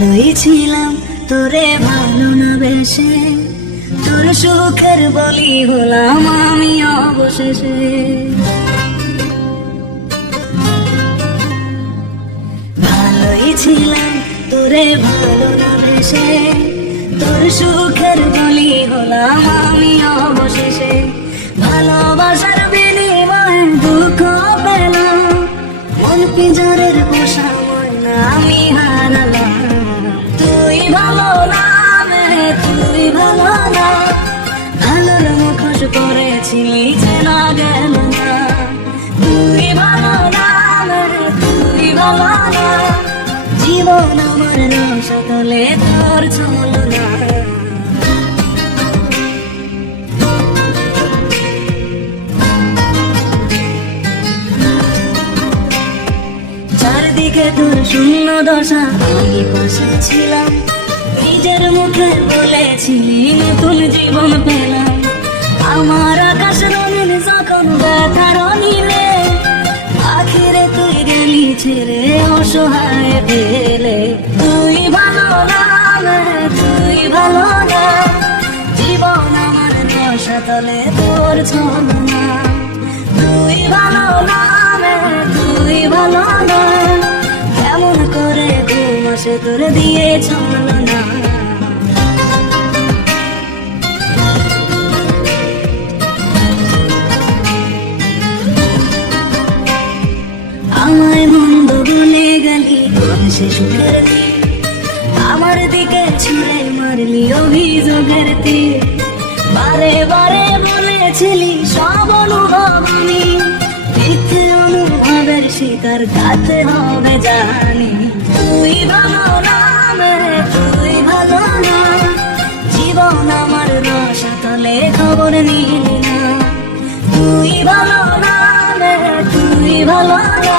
ভালোই ছিলাম তোরে ভালো না বেশে, তোর সুখের বলি হলাম আমি অবশেষে। ভালোই ছিলাম তোরে ভালো না বেশে, তোর সুখের বলি হলাম আমি অবশেষে। ভালোবাসার বিনিময়ে দুঃখ পেলাম, মন পিঞ্জরের পোষা ময়না আমি হারালাম। তুই ভালো না রে, তুই ভালো না, ভালোর মুখোশ পরেছিলি যে না গেল না। তুই ভালো না রে, তুই ভালো না, জীবন আমার রসতলে তোর চলো না। চারদিকে তোর শূন্য দশা, আমি পাশে ছিলাম, নিজের মুখে বলেছিলি নতুন জীবন পেলাম। আমার আকাশ রঙিন যখন ব্যথার নীলে, আখিরে তুই গেলি ছেড়ে অসহায় ফেলে। তুই ভালো না রে, তুই ভালো না, জীবন আমার রসতলে তোর চলো না। তুই ভালো না রে, তুই ভালো না, কেমন করে ঘুম আসে তোর দিয়ে চলো না। আমায় মন্দ বলে গেলি সে সুখের দিন, আমার দিকে ছুঁড়ে মারলি অভিযোগের তীর। বারে বারে বলেছিলি সব অনুভব আমি, মিথ্যে অনুভবের শিকার কাটতে হবে জানি। তুই ভালো না রে, তুই ভালো না, জীবন আমার রসতলে খবর নিলি না। তুই ভালো না রে, তুই ভালো না,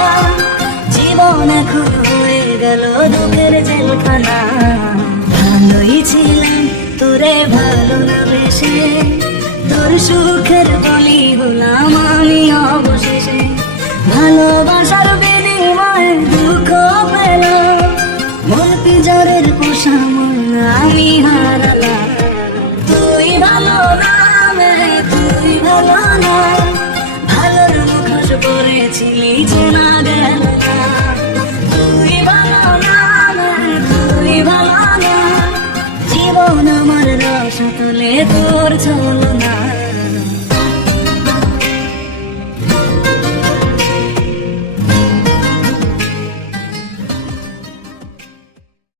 জীবন এখন হয়ে গেল দুঃখের জেলখানা। ভালোই ছিলাম তোরে ভালো না বেশে, তোর সুখের বলি হলাম আমি অবশেষে। ভালোবাসার বিনিময়ে দুঃখ পেলাম, মন পিঞ্জরের পোষা ময়না আমি হারালাম। তুই ভালো না রে, তুই ভালো না, ভালোর মুখোশ পরেছিলি যে না গেল না। তুই ভালো না রে, তুই ভালো না, জীবন আমার রসতলে তোর চলো না।